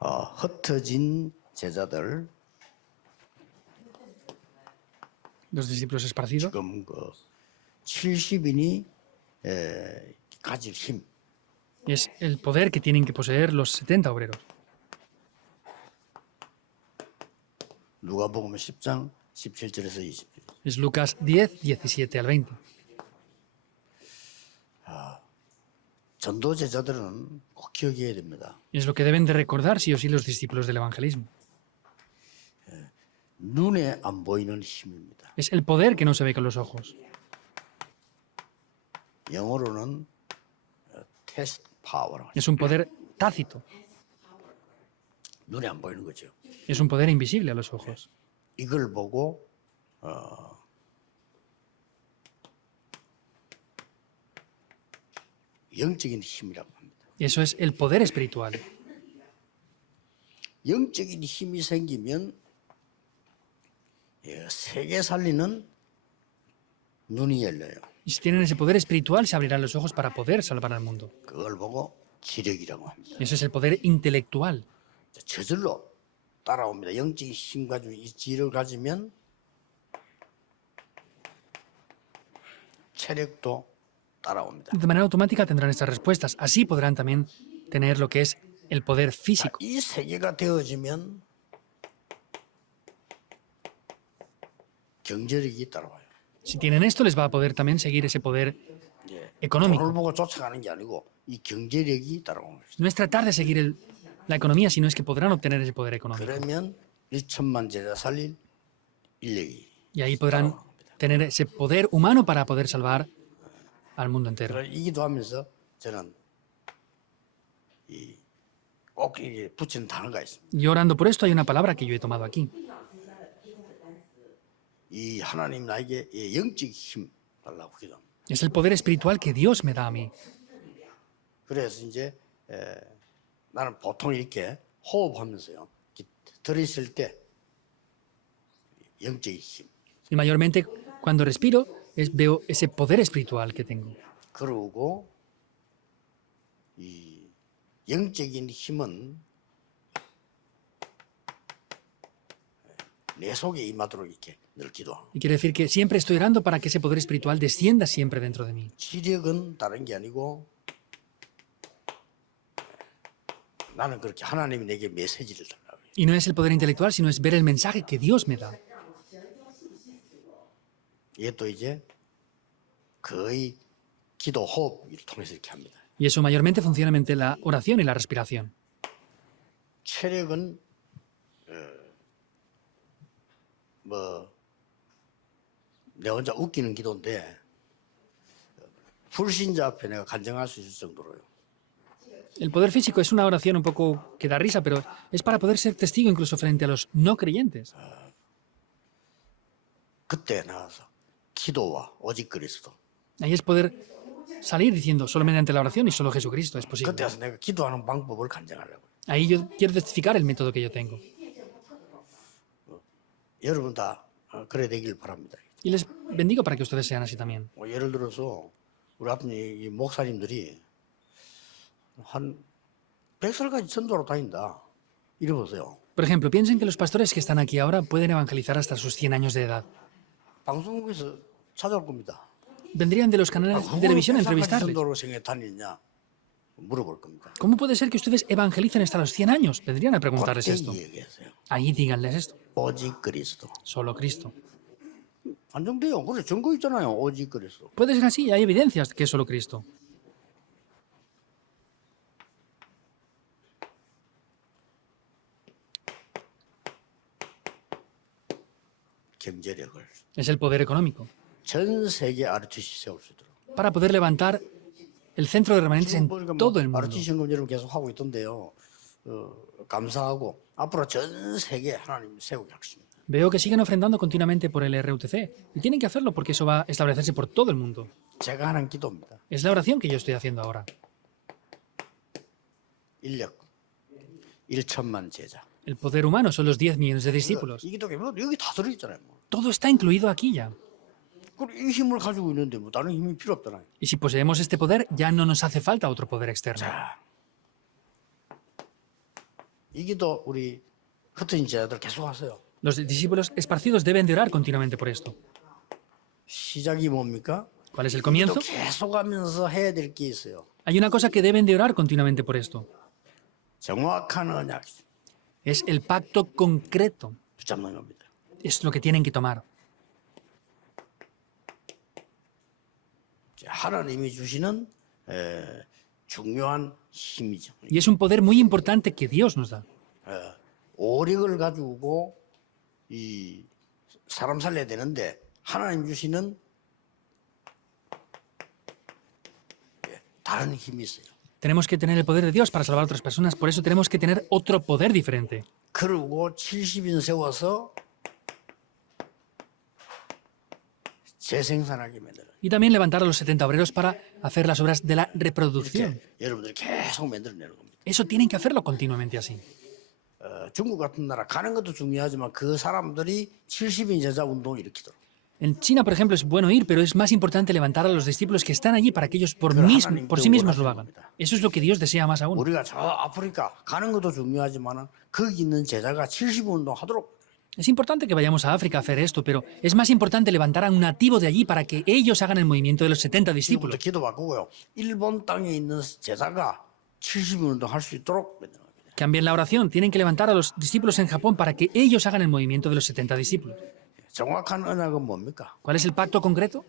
흩어진 제자들 Los discípulos esparcidos. 지금 그 70인이 가질 힘. Es el poder que tienen que poseer los 70 obreros. 누가복음 10장 17절에서 20절. Es Lucas 10, 17 al 20. 전도 제자들은 꼭 기억해야 됩니다. Es lo que deben de recordar sí o sí los discípulos del evangelismo. 눈에 안 보이는 힘입니다. Es el poder que no se ve con los ojos. 영어로는 테스트 파워라고. Es un poder tácito. 눈에 안 보이는 거죠. Es un poder invisible a los ojos. 이걸 보고 영적인 힘이라고 합니다. Eso es el poder espiritual. 영적인 힘이 생기면 세계 살리는 눈이 열려요. Y si tienen ese poder espiritual, se abrirán los ojos para poder salvar al mundo. 그걸 보고 지력이라고 합니다. Eso es el poder intelectual. 저절로 따라옵니다. 영적인 힘 가지고 이 지력을 가지면 체력도 따라옵니다. De manera automática tendrán estas respuestas. Así podrán también tener lo que es el poder físico. 이 세계가 되어지면 경제력이 따라와요. Si tienen esto, les va a poder también seguir ese poder 돈을 económico. 보고 쫓아가는 게 아니고 이 경제력이 따라오는 거죠. No es tratar de seguir la economía, sino es que podrán obtener ese poder económico. 그러면 1천만 제자 살릴 인력이. Y ahí podrán tener ese poder humano para poder salvar al mundo entero. 이 기도하면서 저는 꼭 이게 붙이는 단어가 있습니다. Y orando por esto hay una palabra que yo he tomado aquí. 이 하나님 나에게 이 영적 힘 달라고 기도합니다. Es el poder espiritual que Dios me da a mí. 그래서 이제 나는 보통 이렇게 호흡하면서요. 들이쉴 때 영적인 힘. Y mayormente cuando respiro veo ese poder espiritual que tengo. 그러고 이 영적인 힘은 내 속에 임하도록 이렇게 늘 기도하고. Y quiere decir que siempre estoy orando para que ese poder espiritual descienda siempre dentro de mí. 지력은 다른 게 아니고 나는 그렇게 하나님이 내게 메시지를 달라고 해요. Y no es el poder intelectual, sino es ver el mensaje que Dios me da. 이게 또 이제 거의 기도 호흡을 통해서 이렇게 합니다. Y eso mayormente funciona mediante la oración y la respiración. 체력은 내 혼자 웃기는 기도인데 불신자 앞에 내가 간증할 수 있을 정도로요. El poder físico es una oración un poco que da risa, pero es para poder ser testigo incluso frente a los no creyentes. 그때 나와서 기도와 오직 그리스도. Ahí es poder salir diciendo solo mediante la oración y solo Jesucristo es posible. 그때 와서 내가 기도하는 방법을 간증하려고. Ahí yo quiero testificar el método que yo tengo. 여러분 다 그래 되길 바랍니다. Y les bendigo para que ustedes sean así también. 예를 들어서 우리 앞에 이 목사님들이 한 100살까지 전도로 다닌다. 이래 보세요. Por ejemplo, piensen que los pastores que están aquí ahora pueden evangelizar hasta sus 100 años de edad. 방송국에서 찾아올 겁니다. Vendrían de los canales de televisión a 100살까지 entrevistarles. 전도로 생애 다니냐 물어볼 겁니다. ¿Cómo puede ser que ustedes evangelicen hasta los 100 años? Vendrían a preguntarles 그때 esto. 얘기하세요. Ahí díganles esto. 오직 그리스도. Solo Cristo. 안정돼요. 그래 증거 있잖아요. 오직 그리스도. Puede ser así, hay evidencias que es solo Cristo. 경제력을 Es el poder económico. 전 세계 RTC 세울 수 있도록. Para poder levantar el centro de remanentes en 보니까 todo el mundo. RTC 현금 여러분 계속 하고 있던데요. 감사하고 앞으로 전 세계 하나님 세우게 하십니다. Veo que siguen ofrendando continuamente por el RUTC. Y tienen que hacerlo porque eso va a establecerse por todo el mundo. 제가 하는 기도입니다. Es la oración que yo estoy haciendo ahora. 인력 1천만 제자. El poder humano son los 10 millones de discípulos. 이 기도에 뭐 여기 다 들어있잖아요. 뭐. Todo está incluido aquí ya. 그럼 이 힘을 가지고 있는데 뭐 다른 힘이 필요 없잖아요. Y si poseemos este poder, ya no nos hace falta otro poder externo. 자, 이 기도 우리 흩어진 제자들 계속 하세요. Los discípulos esparcidos deben de orar continuamente por esto. 시작이 뭡니까? ¿Cuál es el 이 기도 comienzo? 계속 하면서 해야 될 게 있어요. Hay una cosa que deben de orar continuamente por esto. 정확한 언약 Es el pacto concreto. 붙잡는 겁니다. Es lo que tienen que tomar. 하나님이 주시는 중요한 힘이죠. Y es un poder muy importante que Dios nos da. 오력을 가지고 이 사람 살려야 되는데 하나님 주시는 다른 힘이 있어요. Tenemos que tener el poder de Dios para salvar a otras personas, por eso tenemos que tener otro poder diferente. 그리고 70인 세워서 재생산하게 만들어요. Y también levantar a los 70 obreros para hacer las obras de la reproducción. 여러분들이 계속 만들어내는 겁니다. Eso tienen que hacerlo continuamente así. 중국 같은 나라 가는 것도 중요하지만 그 사람들이 70인 제자 운동을 일으키도록. En China, por ejemplo, es bueno ir, pero es más importante levantar a los discípulos que están allí para que ellos por sí mismos lo hagan. Eso es lo que Dios desea más aún. 우리가 저 아프리카 가는 것도 중요하지만 거기 있는 제자가 70인 운동하도록. Es importante que vayamos a África a hacer esto, pero es más importante levantar a un nativo de allí para que ellos hagan el movimiento de los 70 지금부터 discípulos. 기도 바꾸고요. 일본 땅에 있는 제자가 70인 운동 할 수 있도록 만드는 겁니다. Cambien la oración, tienen que levantar a los discípulos en Japón para que ellos hagan el movimiento de los 70 discípulos. 정확한 언약은 뭡니까? ¿Cuál es el pacto concreto?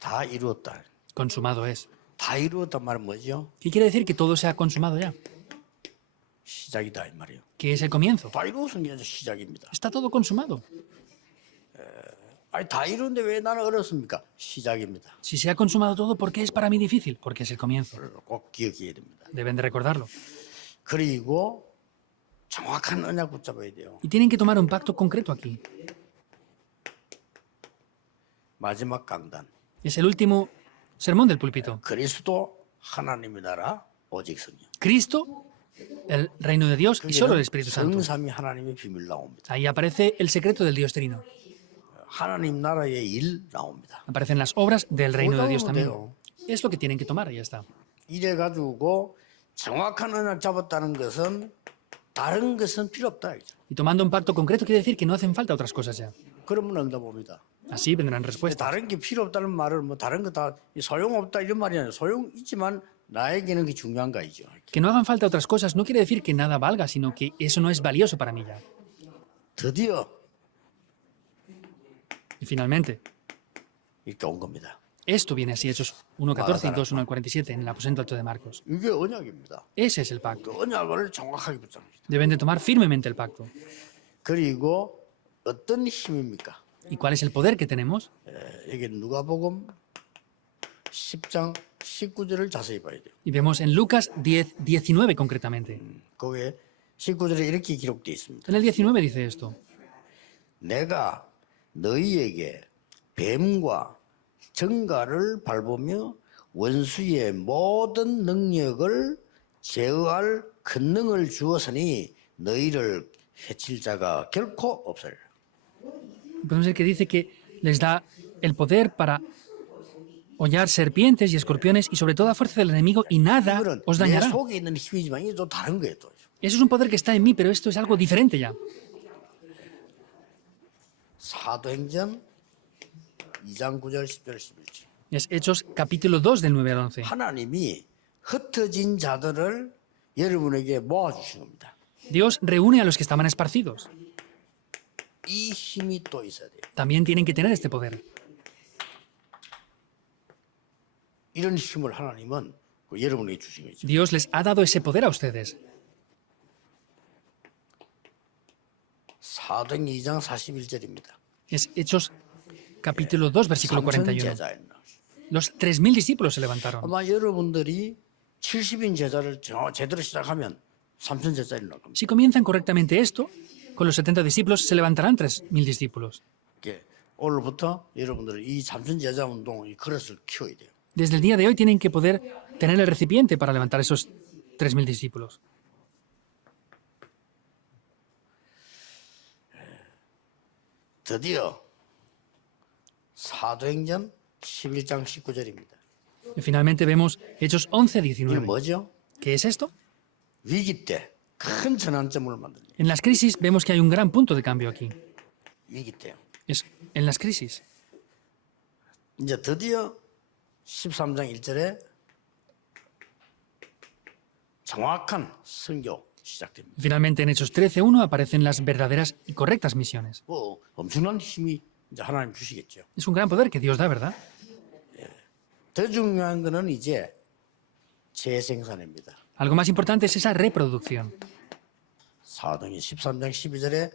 다 이루었다. Consumado es. 다 이루었단 말은 뭐죠? ¿Qué quiere decir que todo se ha consumado ya? 시작이다 이 말이에요. ¿Qué es el comienzo? 다 이루었은 게 시작입니다. Está todo consumado. 아니 다 이루는데 왜 나는 어렵습니까? 시작입니다. Si se ha consumado todo, ¿por qué es para mí difícil? Porque es el comienzo. 꼭 기억해야 됩니다. Deben de recordarlo. 그리고 정확한 언약 붙잡아야 돼요. Y tienen que tomar un pacto concreto aquí. 마지막 강단. Es el último sermón del púlpito. 그리스도 하나님의 나라 오직 성령. Cristo, el reino de Dios y solo el Espíritu Santo. 성삼위 하나님의 비밀 나옵니다. Ahí aparece el secreto del Dios Trino. 하나님 나라의 일 나옵니다. Aparecen las obras del reino de Dios también. 돼요. Es lo que tienen que tomar y ya está. 이래 가지고 정확한 언약 잡았다는 것은 다른 것은 필요 없다. Y tomando un pacto concreto quiere decir que no hacen falta otras cosas ya. 그러면 응답합니다. Así vendrán 근데 respuestas. 다른 게 필요 없다는 말을 뭐 다른 거 다 소용없다 이런 말이 아니에요. 소용 있지만 나에게는 그게 중요한 거 아니죠. Que no hagan falta otras cosas no quiere decir que nada valga, sino que eso no es valioso para mí ya. 드디어 Y finalmente, 이렇게 온 겁니다. esto viene así, Hechos 1.14 y 2.1 al 47, en el aposento alto de Marcos. 이게 언약입니다. Ese es el pacto. 그 언약을 정확하게 붙잡니다. Deben de tomar firmemente el pacto. 그리고 어떤 힘입니까? ¿Y cuál es el poder que tenemos? 이게 누가복음 10장 19절을 자세히 봐야 돼요. Y vemos en Lucas 10, 19 concretamente. 거기에 19절에 이렇게 기록되어 있습니다. En el 19 dice esto. 내가 너희에게 뱀과 정갈을 밟으며 원수의 모든 능력을 제어할 권능을 주었으니 너희를 해칠 자가 결코 없으리라. Podemos ver que dice que les da el poder para hollar serpientes y escorpiones y sobre toda fuerza del enemigo y nada 이거는 os 내 dañará. 속에 있는 힘이지만 이게 또 다른 거예요. 또. Eso es un poder que está en mí, pero esto es algo diferente ya. 사도행전 2장 9절 10절 11절. Es Hechos capítulo 2 del 9 al 11. 하나님이 흩어진 자들을 여러분에게 모아주신 겁니다. Dios reúne a los que estaban esparcidos. 이 힘이 또 있어야 돼요. También tienen que tener este poder. 이런 힘을 하나님은 여러분에게 주신 거죠. Dios les ha dado ese poder a ustedes. 사도행 2장 41절입니다. Es Hechos capítulo 2, versículo 41. 제자였나. Los 3.000 discípulos se levantaron. 아마 여러분들이 70인 제자를 제대로 시작하면 3천 제자를 넣을 겁니다. Si comienzan correctamente esto, con los 70 discípulos se levantarán 3.000 discípulos. 이렇게 오늘부터 여러분들은 이 3천 제자 운동 이 그릇을 키워야 돼요. Desde el día de hoy tienen que poder tener el recipiente para levantar esos 3.000 discípulos. 드디어 사도행전 11장 19절입니다. Y finalmente vemos Hechos 11, 이게 19. 뭐죠? ¿Qué es esto? 위기 때 큰 전환점을 만듭니다. En las crisis vemos que hay un gran punto de cambio aquí. 위기 때. Es en las crisis. 이제 드디어 13장 1절에 정확한 선교 시작됩니다. Finalmente, en Hechos 13:1 aparecen las verdaderas y correctas misiones. 엄청난 힘이 이제 하나님 주시겠죠. Es un gran poder que Dios da, ¿verdad? 더 중요한 거는 이제 재생산입니다. Algo más importante es esa reproducción. 사도행전 13장 12절에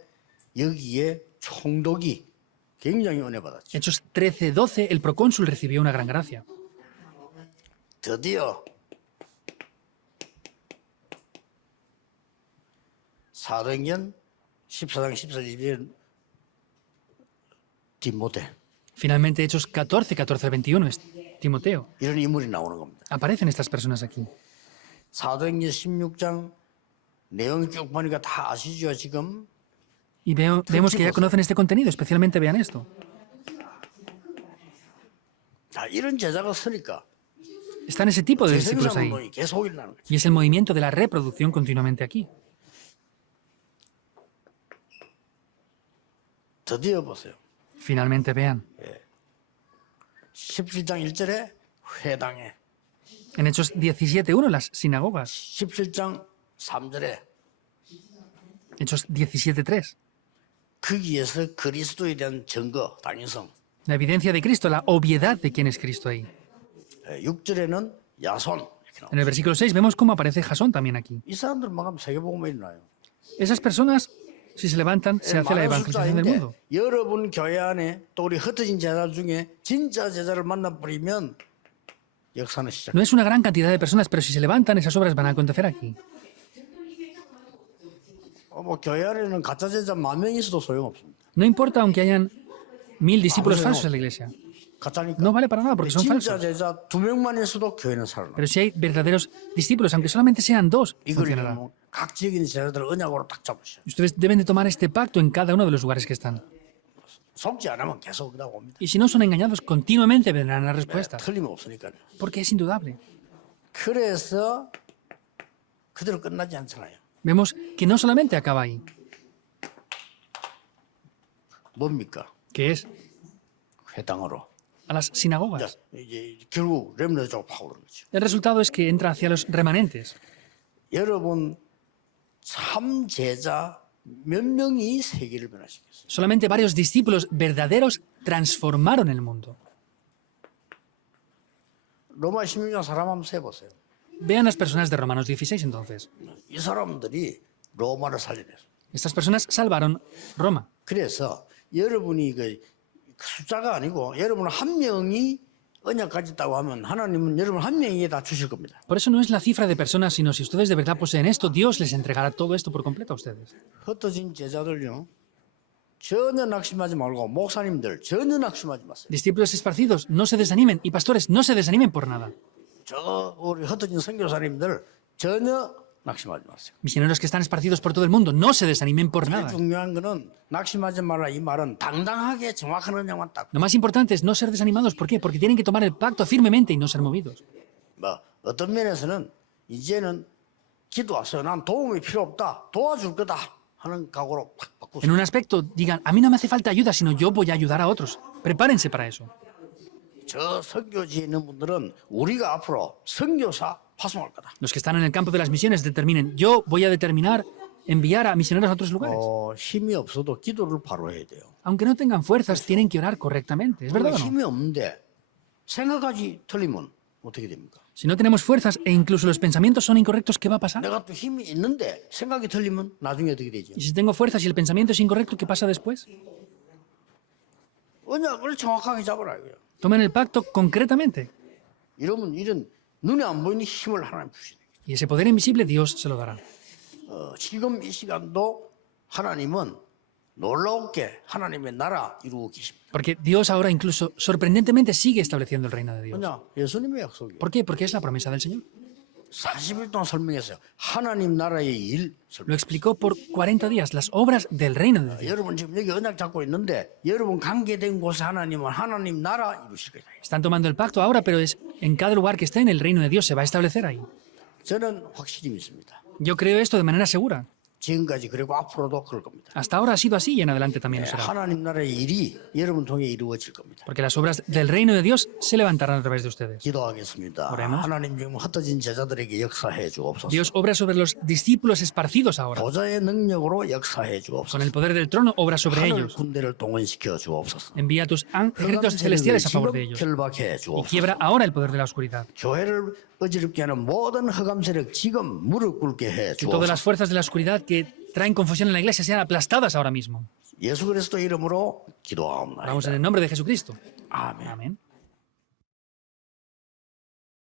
여기에 총독이 굉장히 은혜 받았죠. Hechos 13:12, el procónsul recibió una gran gracia. 드디어 사도행전 14장 14절 디모데 Finalmente, Hechos 14:14-21 es Timoteo. 이런 인물이 나오는 겁니다. Aparecen estas personas aquí. 사도행전 16장 내용 쭉 보니까 다 아시죠 지금? Y vemos que ya conocen este contenido, especialmente vean esto. 자, 이런 제자가 서니까 Están ese tipo de discípulos 재생산 ahí. 운동이 계속 일어나는 거죠. Y es el movimiento de la reproducción continuamente aquí. 드디어 보세요. Finalmente vean. 17장 1절에 회당에 En Hechos 17:1, las sinagogas. 17장 3절에 Hechos 17:3. 거기에서 그리스도에 대한 증거, 당위성. La evidencia de Cristo, la obviedad de quién es Cristo ahí. 6절에는 야손. 이렇게 나와요. En el versículo 6 vemos cómo aparece Jasón también aquí. 이 사람들 만하면 세계복음이 일어나요. Esas personas, si se levantan, se hace la 많은 evangelización del 숫자인데 mundo. 여러분 교회 안에 또 우리 흩어진 제자 중에 진짜 제자를 만나버리면 역사는 시작. No es una gran cantidad de personas, pero si se levantan, esas obras van a acontecer aquí. 뭐 교회 안에는 가짜 제자 10,000명 있어도 소용없습니다. No importa aunque hayan 1000 discípulos falsos en la iglesia. 가짜니까. No vale para nada porque son 진짜 falsos. 제자 2명만 있어도 교회는 살아나. Pero si hay verdaderos discípulos, aunque solamente sean dos, 이걸 funcionará. 뭐 각 지역에 있는 제자들 언약으로 딱 잡으셔. Ustedes deben de tomar este pacto en cada uno de los lugares que están. 속지 않으면 계속 그러고 옵니다. Y si no son engañados, continuamente vendrán las respuestas. 틀림없으니까요. Porque es indudable. 그래서 그대로 끝나지 않잖아요. Vemos que no solamente acaba ahí, 뭡니까? que es 회당으로. a las sinagogas. 이제 결국 렘너드 쪽 파오는 거죠. El resultado es que entra hacia los remanentes. 여러분 참 제자 몇 명이 세계를 변화시켰어요. Solamente varios discípulos verdaderos transformaron el mundo. 로마 16장 사람 한번 세보세요. Vean las personas de Romanos 16 entonces. 이 사람들이 로마를 살려냈어요. Estas personas salvaron Roma. 그래서 여러분이 그 숫자가 아니고 여러분 한 명이 언약 가졌다고 하면 하나님은 여러분 한 명에게 다 주실 겁니다. Por eso no es la cifra de personas, sino si ustedes de verdad poseen esto, Dios les entregará todo esto por completo a ustedes. 흩어진 제자들요. 전혀 낙심하지 말고 목사님들 전혀 낙심하지 마세요. Discípulos esparcidos, no se desanimen. Y pastores, no se desanimen por nada. 저 우리 흩어진 선교사님들 전혀 낙심하지 마세요. Misioneros que están esparcidos por todo el mundo, no se desanimen por 제일 nada. 중요한 거는 낙심하지 말라 이 말은 당당하게 정확한 언약만 딱. Lo más importante es no ser desanimados. ¿Por qué? Porque tienen que tomar el pacto firmemente y no ser movidos. 뭐 어떤 면에서는 이제는 기도하세요. 난 도움이 필요 없다. 도와줄 거다 하는 각오로 팍 En 바꾸세요. un aspecto, digan, a mí no me hace falta ayuda, sino yo voy a ayudar a otros. Prepárense para eso. 저 선교지에 있는 분들은 우리가 앞으로 선교사 파송할 거다. Los que están en el campo de las misiones determinen, yo voy a determinar enviar a misioneros a otros lugares. 힘이 없어도 기도를 바로 해야 돼요. Aunque no tengan fuerzas, tienen que orar correctamente. ¿Es verdad o no? 힘이 없는데 생각까지 틀리면 어떻게 됩니까? Si no tenemos fuerzas e incluso los pensamientos son incorrectos, ¿qué va a pasar? 내가 또 힘이 있는데 생각이 틀리면 나중에 어떻게 되죠? Y si tengo fuerzas y el pensamiento es incorrecto, ¿qué pasa después? 언약을 정확하게 잡아라 이거예요. Tomen el pacto concretamente. 이러면 이런 눈에 안 보이는 힘을 하나님 주시네. Y ese poder invisible Dios se lo dará. 지금 이 시간도 하나님은 놀라웠게 하나님의 나라 이루고 계십니다. Porque Dios ahora incluso sorprendentemente sigue estableciendo el reino de Dios. 그냥 예수님의 약속이에요. ¿Por qué? Porque es la promesa del Señor. 40일 동안 설명했어요. 하나님 나라의 일 설명. Lo explicó por 40 días, las obras del reino de Dios. 여러분 지금 여기 언약 잡고 있는데 여러분 관계된 곳에 하나님은 하나님 나라 이루실 거예요. Están tomando el pacto ahora, pero es en cada lugar que estén el reino de Dios se va a establecer ahí. 저는 확실히 믿습니다. Yo creo esto de manera segura. 지금까지 그리고 앞으로도 그럴 겁니다. Hasta ahora ha sido así y en adelante también lo 예, será. 하나님 나라의 일이 여러분 통해 이루어질 겁니다. Porque las obras del reino de Dios se levantarán a través de ustedes. 기도하겠습니다. Oremos. 하나님 지금 흩어진 제자들에게 역사해 주옵소서. Dios obra sobre los discípulos esparcidos ahora. 보좌의 능력으로 역사해 Con 주옵소서. el poder del trono, obra sobre 하늘 ellos. 군대를 동원시켜 주옵소서. Envía tus ejércitos 흑암 celestiales a 세력을 favor de 지금 ellos. 결박해 Y 주옵소서. quiebra ahora el poder de la oscuridad. 교회를 어지럽게 하는 모든 흑암 세력 지금 무릎 꿇게 해 Que todas las 주옵소서. fuerzas de la oscuridad que traen confusión en la iglesia sean aplastadas ahora mismo. 예수 그리스도 이름으로 Vamos en 기도하옵나이다. el nombre de Jesucristo. 아멘. Amén.